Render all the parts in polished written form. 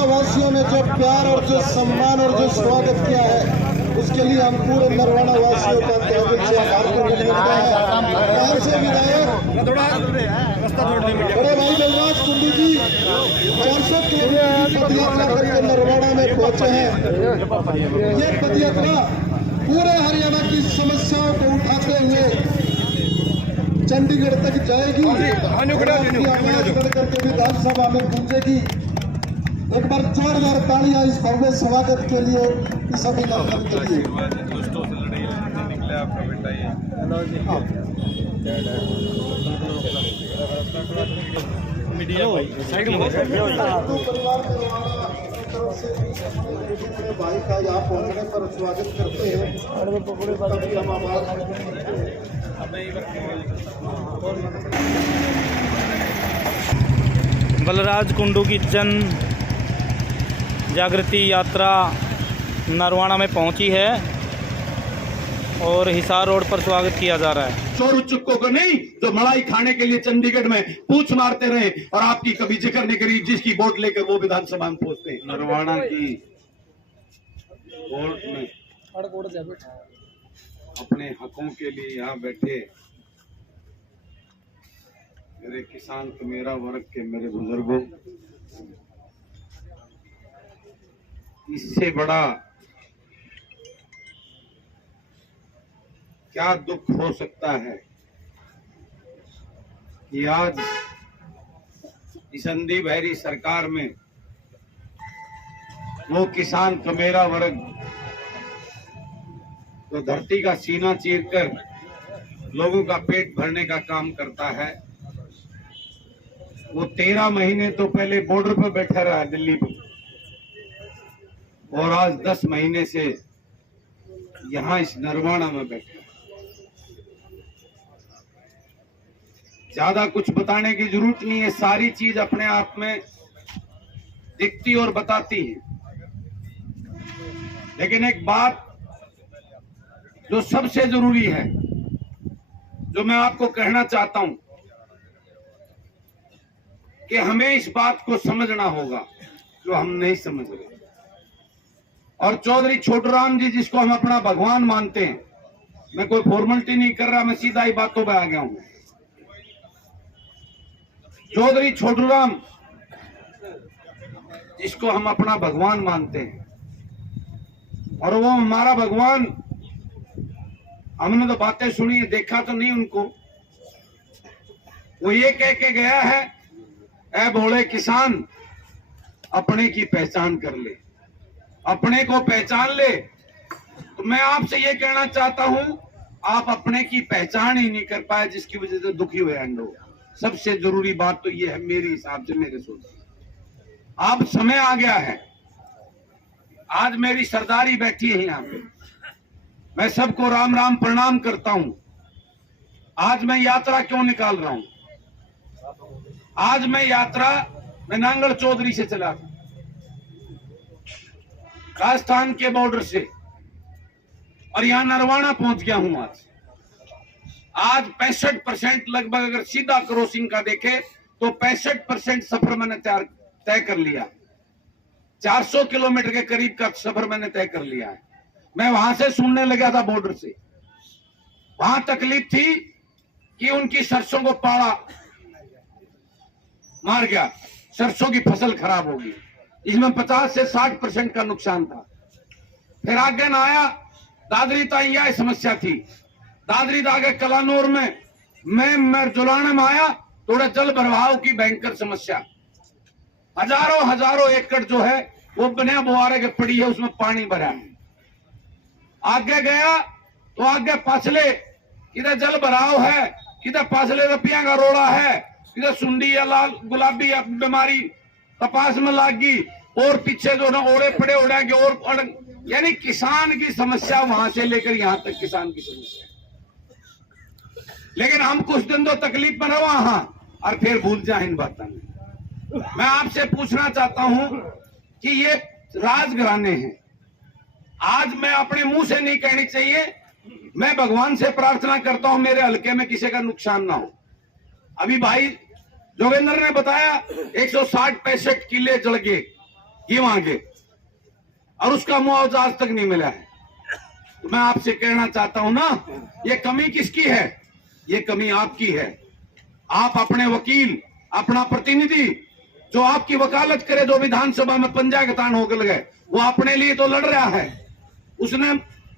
नरवाड़ा वासियों ने जो प्यार और जो सम्मान और जो स्वागत किया है, उसके लिए हम पूरे नरवाड़ा वासियों का तहे दिल से आभार प्रकट करते हैं। यहाँ से विधायक बड़े भाई बलराज कुंडू जी 400 किलोमीटर की पदयात्रा करके नरवाड़ा में पहुंचे हैं। ये पदयात्रा पूरे हरियाणा की समस्याओं को उठाते हुए चंडीगढ़ तक जाएगी, करके विधानसभा में पहुंचेगी। एक बार जोरदार तालियां इस भव्य स्वागत के लिए, इस अभिनंदन के लिए। दोस्तों से लड़ाई निकला आपका बेटा ये मीडिया साइड में परिवार भाई का यहाँ पहुँचने पर स्वागत करते हैं। बलराज कुंडू की जन जागृति यात्रा नरवाड़ा में पहुंची है और हिसार रोड पर स्वागत किया जा रहा है। चोर चुक्कों को नहीं जो मलाई खाने के लिए चंडीगढ़ में पूछ मारते रहे और आपकी कभी जिक्र नहीं करी, जिसकी वोट लेकर वो विधानसभा में पहुंचते हैं। नरवाड़ा की कोर्ट में अपने हकों के लिए यहाँ बैठे मेरे किसान तो मेरा वर्ग के मेरे बुजुर्गों, इससे बड़ा क्या दुख हो सकता है कि आज इस अंधी बहरी सरकार में वो किसान का मेरा वर्ग तो धरती का सीना चीरकर लोगों का पेट भरने का काम करता है, वो 13 महीने तो पहले बॉर्डर पर बैठा रहा दिल्ली पर, और आज 10 महीने से यहाँ इस नरवाड़ा में बैठा। ज्यादा कुछ बताने की जरूरत नहीं है, सारी चीज अपने आप में दिखती और बताती है। लेकिन एक बात जो सबसे जरूरी है, जो मैं आपको कहना चाहता हूं कि हमें इस बात को समझना होगा जो हम नहीं समझ रहे। और चौधरी छोटूराम जी जिसको हम अपना भगवान मानते हैं, मैं कोई फॉर्मेलिटी नहीं कर रहा, मैं सीधा ही बातों पे आ गया हूं। चौधरी छोटूराम जिसको हम अपना भगवान मानते हैं, और वो हमारा भगवान, हमने तो बातें सुनी है, देखा तो नहीं उनको। वो ये कह के गया है, ऐ भोले किसान अपने की पहचान कर ले, अपने को पहचान ले। तो मैं आपसे ये कहना चाहता हूं, आप अपने की पहचान ही नहीं कर पाए, जिसकी वजह से दुखी हुए हैं लोग। सबसे जरूरी बात तो ये है मेरे हिसाब से, मेरे सोच, अब समय आ गया है। आज मेरी सरदारी बैठी है यहाँ पे, मैं सबको राम राम प्रणाम करता हूं। आज मैं यात्रा क्यों निकाल रहा हूं? आज मैं यात्रा मैं नांगल चौधरी से चला था, राजस्थान के बॉर्डर से, और यहां नरवाड़ा पहुंच गया हूं। आज 65% लगभग, अगर सीधा क्रॉसिंग का देखे तो 65% सफर मैंने तय कर लिया। 400 किलोमीटर के करीब का सफर मैंने तय कर लिया है। मैं वहां से सुनने लगा था बॉर्डर से, वहां तकलीफ थी कि उनकी सरसों को पाड़ा मार गया, सरसों की फसल खराब होगी, इसमें 50 से 60% का नुकसान था। फिर आगे ना आया दादरी तक समस्या थी, दादरी आगे कलानौर में मैं जुलाना में आया, थोड़ा जल प्रवाह की भयंकर समस्या, हजारों एकड़ जो है वो बनिया बुआरे के पड़ी है, उसमें पानी भरा है। आगे गया तो आगे पाछले किधर जल भराव है, किधर पाछले रपिया का रोड़ा है, किधर सुंडी या लाल गुलाबी बीमारी कपास में लागी, और पीछे जो ना ओड़े पड़े उड़ाएंगे, और यानी किसान की समस्या वहां से लेकर यहां तक किसान की समस्या। लेकिन हम कुछ दिन तो तकलीफ में रहो वहां, और फिर भूल जाए इन बातों में। मैं आपसे पूछना चाहता हूं कि ये राजघराने हैं। आज मैं अपने मुंह से नहीं कहनी चाहिए, मैं भगवान से प्रार्थना करता हूं मेरे हलके में किसी का नुकसान ना हो। अभी भाई जोगेंद्र ने बताया 160-65 किले जल गए, ये मांगे और उसका मुआवजा आज तक नहीं मिला है। तो मैं आपसे कहना चाहता हूं ना, ये कमी किसकी है? ये कमी आपकी है। आप अपने वकील, अपना प्रतिनिधि जो आपकी वकालत करे, जो विधानसभा में पंजा के तान होकर गए, वो अपने लिए तो लड़ रहा है। उसने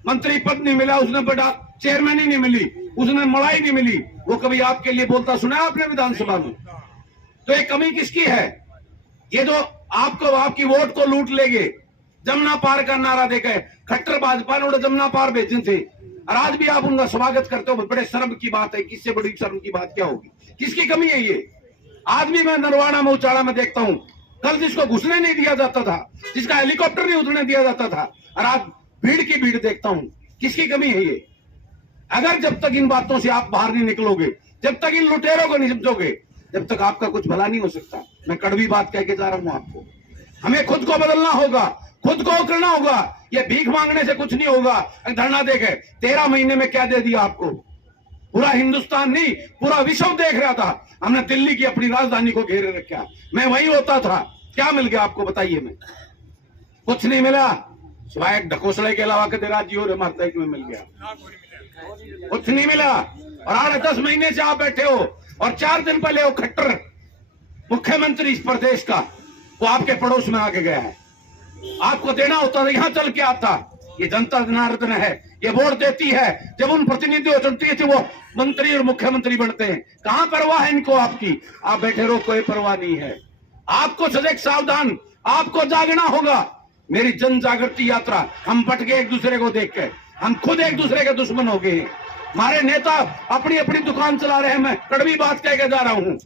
मंत्री पद नहीं मिला, उसने बड़ा चेयरमैन ही नहीं मिली, उसने मलाई नहीं मिली, वो कभी आपके लिए बोलता सुना आपने विधानसभा में? तो ये कमी किसकी है? ये जो आपको आपकी वोट को लूट लेंगे, जमुना पार का नारा देकर खट्टर भाजपा ने जमुना पार भेजे थे और आज भी आप उनका स्वागत करते हो, बड़े शर्म की बात है। किससे बड़ी शर्म की बात क्या होगी? किसकी कमी है ये? आज भी मैं नरवाना में उचाड़ा में देखता हूं, कल जिसको घुसने नहीं दिया जाता था, जिसका हेलीकॉप्टर नहीं उतरने दिया जाता था, और आज भीड़ की भीड़ देखता हूं। किसकी कमी है ये? अगर जब तक इन बातों से आप बाहर नहीं निकलोगे, जब तक इन लुटेरों को नहीं समझोगे, जब तक आपका कुछ भला नहीं हो सकता। मैं कड़वी बात कह के जा रहा हूं आपको। हमें खुद को बदलना होगा, खुद को करना होगा। ये भीख मांगने से कुछ नहीं होगा। धरना देखे 13 महीने में क्या दे दिया आपको? पूरा हिंदुस्तान नहीं, पूरा विश्व देख रहा था। हमने दिल्ली की अपनी राजधानी को घेरे रखा। मैं वहीं होता था, क्या मिल गया आपको बताइए? मैं कुछ नहीं मिला, सिवाय ढकोसले के अलावा कदे राज्य और मारता में मिल गया, कुछ नहीं मिला। और 8-10 महीने से आप बैठे हो, और 4 दिन पहले वो खट्टर मुख्यमंत्री इस प्रदेश का, वो आपके पड़ोस में आके गया है। आपको देना होता था, यहां चल के आता। ये जनता जनार्दन है, ये वोट देती है। जब उन प्रतिनिधियों चुनती है वो मंत्री और मुख्यमंत्री बनते हैं। कहां परवाह है इनको आपकी? आप बैठे रहो, कोई परवाह नहीं है। आपको सजग सावधान, आपको जागना होगा। मेरी जन जागृति यात्रा, हम बट गए एक दूसरे को देख के, हम खुद एक दूसरे के दुश्मन हो गए हैं। हमारे नेता अपनी अपनी दुकान चला रहे हैं। मैं कड़वी बात कह के जा रहा हूं।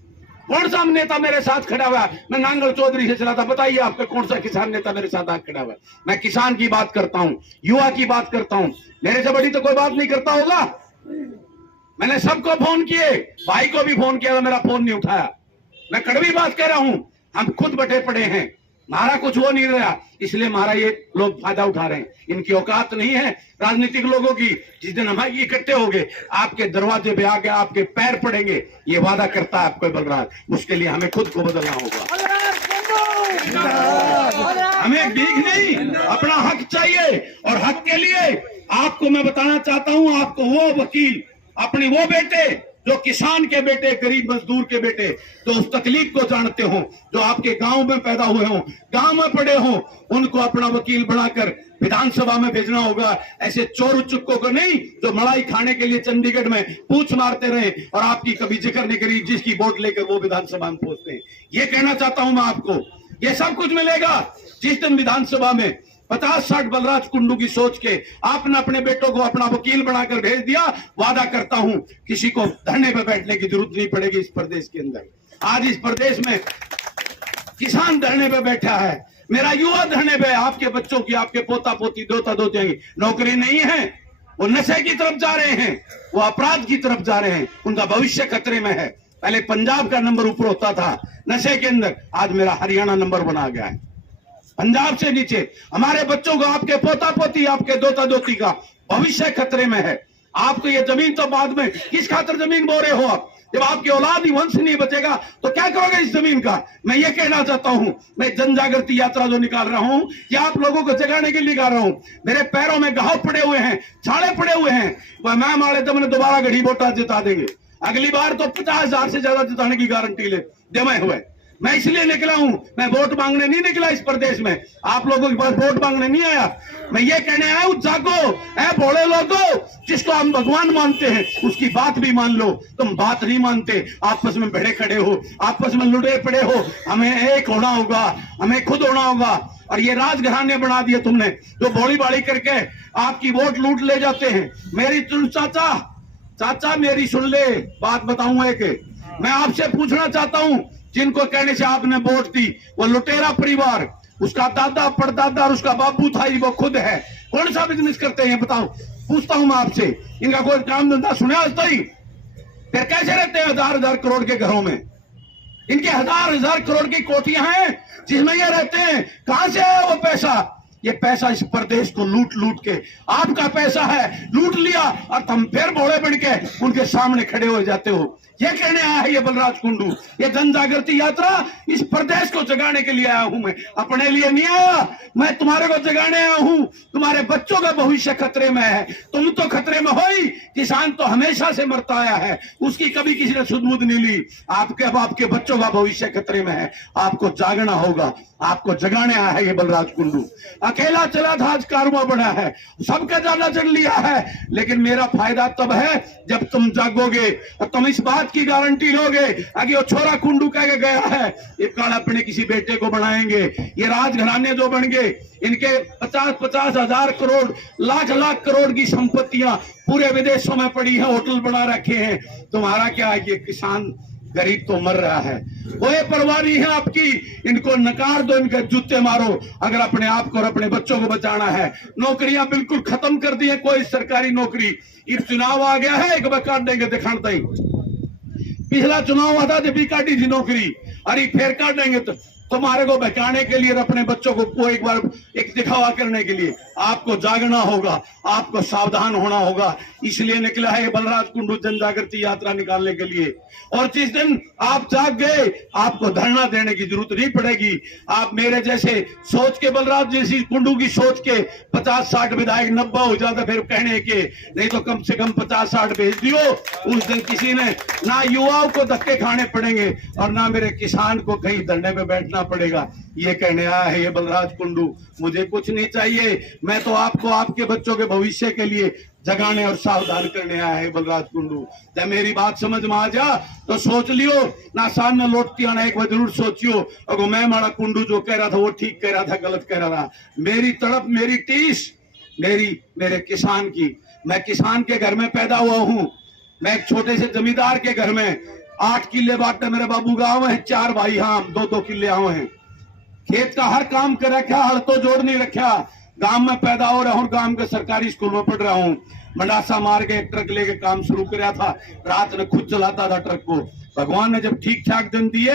कौन सा नेता मेरे साथ खड़ा हुआ? मैं नांगल चौधरी से चला था, बताइए आपका कौन सा किसान नेता मेरे साथ खड़ा हुआ? मैं किसान की बात करता हूं, युवा की बात करता हूं। मेरे से बड़ी तो कोई बात नहीं करता होगा। मैंने सबको फोन किए, भाई को भी फोन किया, मेरा फोन नहीं उठाया। मैं कड़वी बात कह रहा हूं। हम खुद बटे पड़े हैं, हमारा कुछ हो नहीं रहा, इसलिए हमारा ये लोग फायदा उठा रहे हैं। इनकी औकात नहीं है राजनीतिक लोगों की। जिस दिन हम इकट्ठे हो गए, आपके दरवाजे पे आके आपके पैर पड़ेंगे, ये वादा करता है आपको बलराज। उसके लिए हमें खुद को बदलना होगा। हमें भीख नहीं, अपना हक चाहिए। और हक के लिए आपको मैं बताना चाहता हूं, आपको वो वकील, अपने वो बेटे जो किसान के बेटे, गरीब मजदूर के बेटे, जो उस तकलीफ को जानते हो, जो आपके गांव में पैदा हुए हो, गांव में पड़े हो, उनको अपना वकील बनाकर विधानसभा में भेजना होगा। ऐसे चोर चुक्कों को नहीं, जो मलाई खाने के लिए चंडीगढ़ में पूछ मारते रहे और आपकी कभी जिक्र नहीं करी, जिसकी वोट लेकर वो विधानसभा में पहुंचते हैं। ये कहना चाहता हूं मैं आपको, ये सब कुछ मिलेगा जिस दिन विधानसभा में 50-60 बलराज कुंडू की सोच के आपने अपने बेटों को अपना वकील बनाकर भेज दिया। वादा करता हूं, किसी को धरने पर बैठने की जरूरत नहीं पड़ेगी इस प्रदेश के अंदर। आज इस प्रदेश में किसान धरने पर बैठा है, मेरा युवा धरने पे, आपके बच्चों की, आपके पोता पोती, दोता दोतियों की नौकरी नहीं है। वो नशे की तरफ जा रहे हैं, वो अपराध की तरफ जा रहे हैं, उनका भविष्य खतरे में है। पहले पंजाब का नंबर ऊपर होता था नशे के अंदर, आज मेरा हरियाणा नंबर बना गया है, पंजाब से नीचे। हमारे बच्चों को, आपके पोता पोती, आपके दोता दोती का भविष्य खतरे में है। आपको ये जमीन तो बाद में, किस खातर जमीन बो रहे हो आप? जब आपकी औलाद ही वंश नहीं बचेगा तो क्या करोगे इस जमीन का? मैं ये कहना चाहता हूं, मैं जन जागृति यात्रा जो निकाल रहा हूं, ये आप लोगों को जगाने के लिए निकाल रहा हूं। मेरे पैरों में घाव पड़े हुए हैं, छाले पड़े हुए हैं। वह मैं मारे तो मैंने दोबारा गढ़ी वोटा जिता देंगे। अगली बार तो 50,000 से ज्यादा जिताने की गारंटी ले जमे हुए। मैं इसलिए निकला हूं, मैं वोट मांगने नहीं निकला इस प्रदेश में, आप लोगों के पास वोट मांगने नहीं आया। मैं ये कहने आया हूं, जागो ऐ भोले लोगो, जिसको हम भगवान मानते हैं उसकी बात भी मान लो। तुम बात नहीं मानते, आपस में भिड़े खड़े हो, आपस में लुटे पड़े हो। हमें एक होना होगा, हमें खुद होना होगा। और ये राजघराने बना दिए तुमने, जो भोली बाड़ी करके आपकी वोट लूट ले जाते हैं। मेरी चाचा मेरी सुन ले, बात बताऊंगा एक। मैं आपसे पूछना चाहता हूं, जिनको कहने से आपने वोट दी, वो लुटेरा परिवार, उसका दादा परदादा और उसका बापू था, वो खुद है। कौन सा बिजनेस करते हैं बताओ? पूछता हूं मैं आपसे, इनका कोई काम धंधा सुने आज तक? फिर कैसे रहते हैं 1000-1000 करोड़ के घरों में? इनके 1000-1000 करोड़ की कोठियां हैं जिसमें ये रहते हैं। कहां से है वो पैसा? ये पैसा इस प्रदेश को लूट लूट के, आपका पैसा है, लूट लिया और तुम फिर भोले बन के उनके सामने खड़े हो जाते हो। ये कहने आया है ये बलराज कुंडू, ये जन जागृति यात्रा इस प्रदेश को जगाने के लिए आया हूं। मैं अपने लिए नहीं आया, मैं तुम्हारे को जगाने आया हूं। तुम्हारे बच्चों का भविष्य खतरे में है, तुम तो खतरे में हो ही। किसान तो हमेशा से मरता आया है, उसकी कभी किसी ने सुध-बुध नहीं ली। आपके अब आपके बच्चों का भविष्य खतरे में है, आपको जागना होगा, आपको जगाने आया है ये बलराज कुंडू। अकेला चला था, आज कारवां बढ़ा है, सबका ज्यादा चढ़ लिया है, लेकिन मेरा फायदा तब है जब तुम जागोगे और तुम इस बात की गारंटी लोगे। अगर वो छोरा कुंडू कह के गया है, ये काल अपने किसी बेटे को बनाएंगे, ये राजघराने जो बन गए, इनके 50-50 हजार करोड़, लाख करोड़ की संपत्तियां पूरे विदेशों में पड़ी है, होटल बना रखे हैं। तुम्हारा क्या है, ये किसान गरीब तो मर रहा है, कोई परवाह नहीं है आपकी। इनको नकार दो, इनके जूते मारो अगर अपने आप को और अपने बच्चों को बचाना है। नौकरियां बिल्कुल खत्म कर दी है, कोई सरकारी नौकरी। ये चुनाव आ गया है, एक बार काट देंगे दिखाता ही। पिछला चुनाव आता जब भी काटी थी नौकरी, अरे फिर काट देंगे तो तुम्हारे को बचाने के लिए और अपने बच्चों को एक बार एक दिखावा करने के लिए आपको जागना होगा, आपको सावधान होना होगा। इसलिए निकला है बलराज कुंडू जन जागृति यात्रा निकालने के लिए। और जिस दिन आप जाग गए, आपको धरना देने की जरूरत नहीं पड़ेगी। आप मेरे जैसे सोच के, बलराज जैसी कुंडू की सोच के 50-60 विधायक 90 हो जाते, फिर कहने के नहीं तो कम से कम 50-60 भेज दियो। उस दिन किसी ने ना युवाओं को धक्के खाने पड़ेंगे और ना मेरे किसान को कहीं धरने पे बैठना पड़ेगा। ये कहने आया है ये बलराज कुंडू। मुझे कुछ नहीं चाहिए, मैं तो आपको आपके बच्चों के भविष्य के लिए जगाने और सावधान करने आया है बलराज कुंडू। जब मेरी बात समझ में आ जा तो सोच लियो, ना सामने लौटती आना, एक बार जरूर सोचियो अगर मैं मारा कुंडू जो कह रहा था वो ठीक कह रहा था, गलत कह रहा था। मेरी तड़प, मेरी टीस, मेरे किसान की। मैं किसान के घर में पैदा हुआ हूं। मैं एक छोटे से जमींदार के घर में 8 किले बांटते मेरे बाबू गांव है, 4 भाई, हम 2-2 किले आए हैं। खेत का हर काम कर रखा, हल तो जोड़ नहीं रखा। गांव में पैदा हो रहा हूँ, गांव के सरकारी स्कूल में पढ़ रहा हूँ। मंडासा मार के एक ट्रक लेके काम शुरू किया था, रात में खुद चलाता था ट्रक को। भगवान ने जब ठीक ठाक दिन दिए,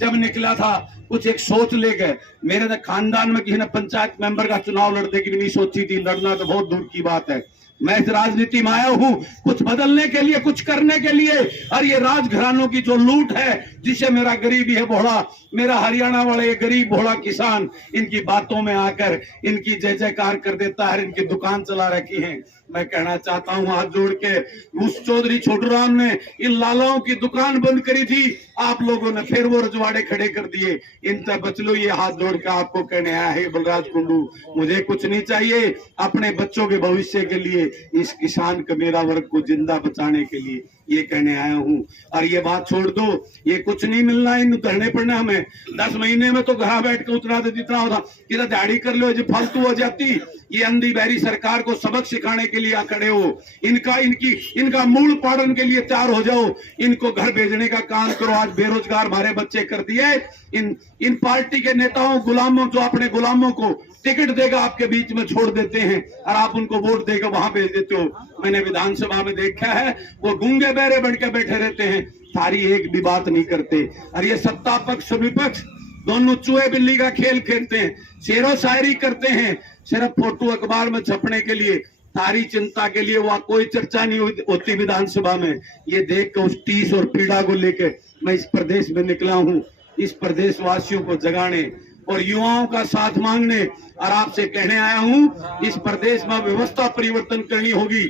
जब निकला था कुछ एक सोच ले गए। मेरे तो खानदान में किसी ने पंचायत मेंबर का चुनाव लड़ने की भी नहीं सोची थी, लड़ना तो बहुत दूर की बात है। मैं इस राजनीति में आया हूं कुछ बदलने के लिए, कुछ करने के लिए। और ये राजघरानों की जो लूट है, जिसे मेरा गरीबी है भोला, मेरा हरियाणा वाला ये गरीब भोला किसान इनकी बातों में आकर इनकी जय जयकार कर देता है, इनकी दुकान चला रखी है। मैं कहना चाहता हूं हाथ जोड़ के, उस चौधरी छोटूराम ने इन लालाओं की दुकान बंद करी थी, आप लोगों ने फिर वो रजवाड़े खड़े कर दिए। इनसे बच लो, ये हाथ जोड़ के आपको कहने आया है बलराज कुंडू। मुझे कुछ नहीं चाहिए, अपने बच्चों के भविष्य के लिए, इस किसान का मेरा वर्ग को जिंदा बचाने के लिए ये कहने आया हूं। और ये बात छोड़ दो, ये कुछ नहीं मिलना, इन धरने पड़ना हमें। 10 महीने में तो घर बैठ के उतना तो जितना होता कि दाढ़ी कर लो, जो फालतू हो जाती। ये अंधी बहरी सरकार को सबक सिखाने के लिए खड़े हो, इनका मूल पालन के लिए तैयार हो जाओ, इनको घर भेजने का काम करो। आज बेरोजगार हमारे बच्चे कर दिए इन पार्टी के नेताओं, गुलामों, जो अपने गुलामों को टिकट देगा आपके बीच में छोड़ देते हैं और आप उनको वोट देकर वहां भेज देते हो। मैंने विधानसभा में देखा है, वो गूंगे बहरे बन के बैठे रहते हैं, सारी एक भी बात नहीं करते। और ये सत्ता पक्ष विपक्ष दोनों चूहे बिल्ली का खेल खेलते हैं, शेरो शायरी करते हैं, सिर्फ फोटो अखबार में छपने के लिए, सारी चिंता के लिए। वहां कोई चर्चा नहीं होती विधानसभा में। ये देख कर उस टीस और पीड़ा को लेकर मैं इस प्रदेश में निकला हूं, इस प्रदेश वासियों को जगाने और युवाओं का साथ मांगने और आपसे कहने आया हूं, इस प्रदेश में व्यवस्था परिवर्तन करनी होगी।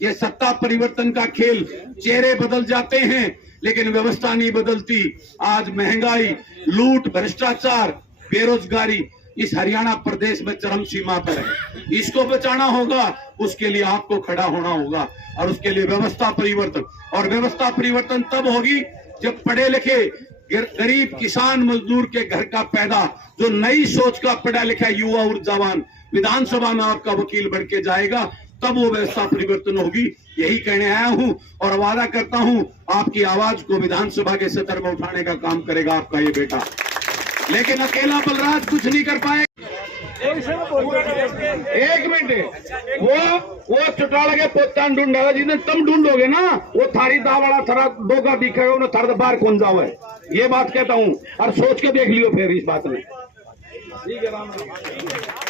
ये सत्ता परिवर्तन का खेल, चेहरे बदल जाते हैं लेकिन व्यवस्था नहीं बदलती। आज महंगाई, लूट, भ्रष्टाचार, बेरोजगारी इस हरियाणा प्रदेश में चरम सीमा पर है। इसको बचाना होगा, उसके लिए आपको खड़ा होना होगा और उसके लिए व्यवस्था परिवर्तन। और व्यवस्था परिवर्तन तब होगी जब पढ़े लिखे गरीब किसान मजदूर के घर का पैदा, जो नई सोच का पढ़ा लिखा युवा ऊर्जावान विधानसभा में आपका वकील बन के जाएगा, तब वो व्यवस्था परिवर्तन होगी। यही कहने आया हूं और वादा करता हूं आपकी आवाज को विधानसभा के सत्र में उठाने का काम करेगा आपका ये बेटा। लेकिन अकेला बलराज कुछ नहीं कर पाएगा। एक मिनट, वो चुटाला के पोता ढूंढा, जिन्हें तुम ढूंढोगे ना, वो थारी दावड़ा थरा दोगा दिखेगा, उन्हें थर बाहर कौन जाओ है। ये बात कहता हूं और सोच के देख लियो फिर इस बात में। ठीक है, राम राम।